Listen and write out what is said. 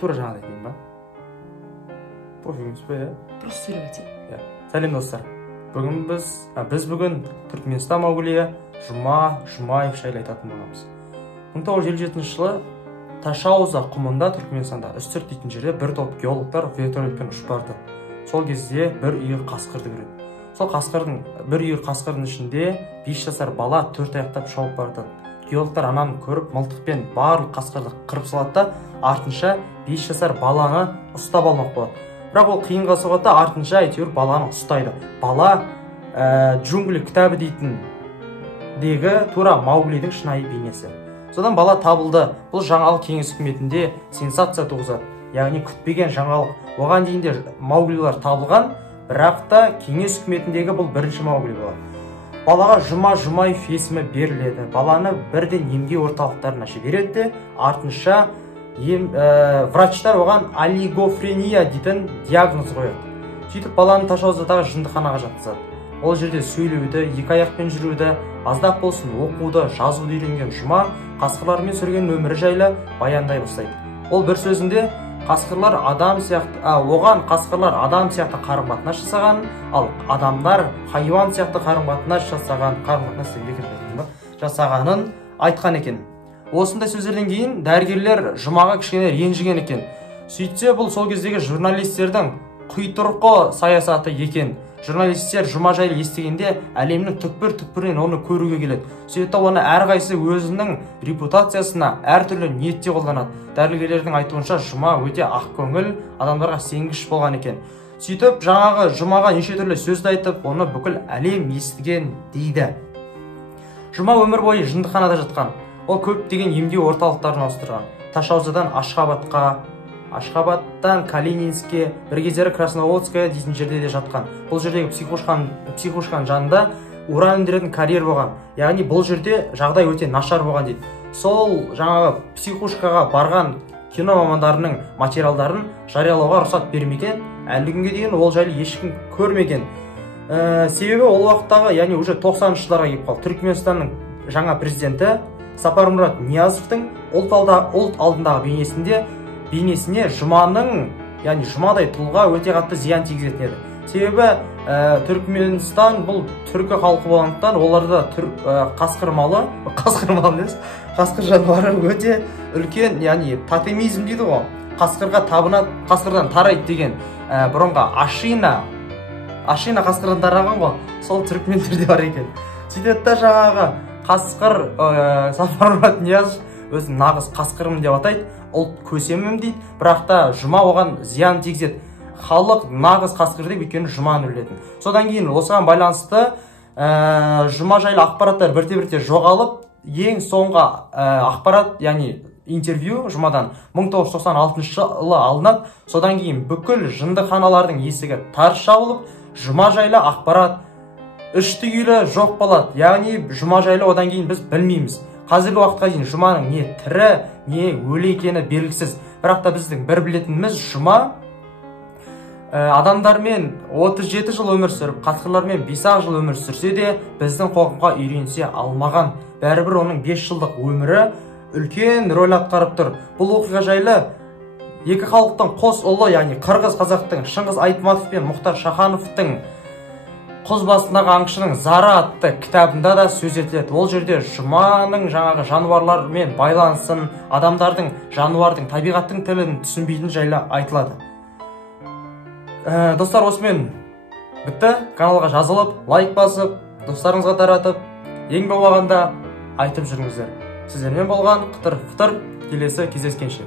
тура жаңағыдай деймін ба? Пофиг емес па, иә? Просто сөйлеп айтайын. Сәлем достар. Бүгін біз бүгін Түркменстан Мауглиі Жұмаев жайлы айтатын боламыз. 1957 жылы Ташауза құмында Түркменстанда үстірт дейтін жерде бір топ геологтар вертолетпен ұшып барды. Сол кезде бір үйір қасқырды көреді. Сол бір үйір қасқырдың ішінде 5 жасар бала 4 аяқтап шауып барды. Геологтар ананы көріп мылтықпен барлық қасқырды қырып салады да, артынша 5 жасар баланы ұстап алмақ болады. Бірақ ол қиынға соғады да, артынша әйтеуір баланы ұстайды. Бала джунгли кітабы дейтіндегі тура Мауглидің шынайы бейнесі. Содан бала табылды. Бұл жаңалық кеңес үкіметінде сенсация туғызады. Яғни күтпеген жаңалық. Оған дейін де Мауглилар табылған, бірақ та кеңес үкіметіндегі бұл бірінші Маугли болады. Балаға Жұмаев есімі беріледі. Баланы бірден емге орталықтарына жібереді, артынша врачтар оған олигофрения дейтін диагноз қояды. Сөйтіп баланы Ташауыздағы жындыханаға жатқызады. Ол жерде сөйлеуді, екі аяқпен жүруді, аздап болсын оқуды, жазуды үйренген Жұма қасқырлармен сүрген өмірі жайлы баяндай бастайды. Ол бір сөзінде қасқырлар адам сияқты қарым-қатынас жасаған, ал адамдар хайуан сияқты қарым-қатынас жасағанын айтқан екен. Осындай сөздерден кейін дәрігерлер Жұмаға кішкене ренжіген екен. Сөйтсе, бұл сол кездегі журналистердің құйтырқы саясаты екен. Журналистер Жұма жайлы естігенде әлемнің түкпір-түкпірінен оны көруге келеді. Сөйтіп оны әрқайсысы өзінің репутациясына әртүрлі ниетте қолданады. Дәрігерлердің айтуынша Жұма өте ақкөңіл, адамдарға сенгіш болған екен. Сөйтіп жаңағы Жұмаға неше түрлі сөзді айтып, оны бүкіл әлем естіген дейді. Жұма өмір бойы жындыханада жатқан. Ол көптеген емдеу орталықтарын ауыстырған. Ташаузадан Ашхабадтан Калининскке, бір кездері Красноводская дейтін жерде де жатқан. Бұл жердегі психушканың жанында уран өндіретін карьер болған. Яғни бұл жерде жағдай өте нашар болған дейді. Сол жаңағы психушкаға барған кино мамандарының материалдарын жариялауға рұқсат бермеген, әлі күнге дейін ол жайлы ешкім көрмеген. Себебі ол уақыттағы, яғни уже 90-шы жылдарға келіп қалды. Түркменстанның жаңа президенті Сапармұрат Ниязовтың ұлт алдындағы бейнесіне Жұманың, яғни Жұмадай тұлға өте қатты зиян тигізетін еді. Себебі Түркменстан бұл түркі халқы болғандықтан, оларда қасқыр жануары өте үлкен, яғни тотемизм дейді ғой. Қасқырға табынады, қасқырдан тарайды деген бұрынғы Ашина қасқырдан тараған ғой, сол түркмендерде бар екен. Сөйтеді жаңағы қасқыр Сапармұрат Ниязов өзін нағыз қасқырмын деп атайды, ұлт көсемім дейді, бірақ та Жұма оған зиян тигізеді. Халық нағыз қасқыр деп, өйткені Жұманы өлетін. Содан кейін осыған байланысты Жұма жайлы ақпараттар бірте-бірте жоғалып, ең соңғы ақпарат, яғни интервью Жұмадан 1996 жылы алынады. Содан кейін бүкіл жындыханалардың есігі тарс жабылып, Жұма жайлы ақпарат үштігейлі жоқ болады. Яғни Жұма жайлы одан кейін біз білмейміз. Қазіргі уақытқа дейін Жұманың не тірі, не өлі екені белгісіз. Бірақ та біздің бір білетініміз Жұма адамдармен 37 жыл өмір сүріп, қасқырлармен 5 жыл өмір сүрсе де, біздің қоғамға үйренісе алмаған. Бәрібір оның 5 жылдық өмірі үлкен рөл атқарып тұр. Бұл оқиға жайлы екі халықтың қос ұлы, яғни қырғыз қазақтың Шыңғыс Айтматов пен Мұхтар Шахановтың Құз басындағы аңшының зары атты кітабында да сөз етіледі. Ол жерде Жұманың жаңағы жануарлармен байланысын, адамдардың, жануардың, табиғаттың тілін түсінбейтін жайлы айтылады. Достар, осымен бітті. Каналға жазылып, лайк басып, достарыңызға таратып, ең болмағанда айтып жүріңіздер. Сіздермен болған Қытыр-Фытыр, келесі кездескенше.